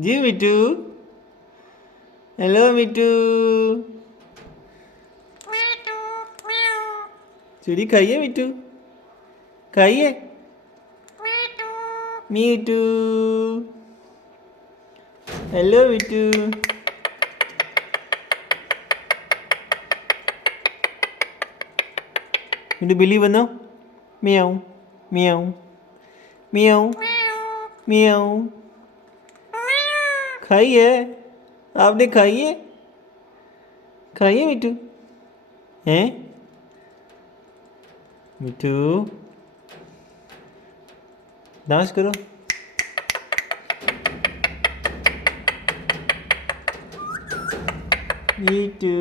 जी मिट्टू। Hello मिट्टू। चूड़ी खाइए मिट्टू, खाइए। मिट्टू। हेलो मिट्टू। मिट्टू बिल्ली बनो। म्याऊं म्याऊं म्याऊं म्याऊं। खाइए, आपने खाइए, खाइए मिट्टू। हैं मिट्टू, डांस करो। मिट्टू।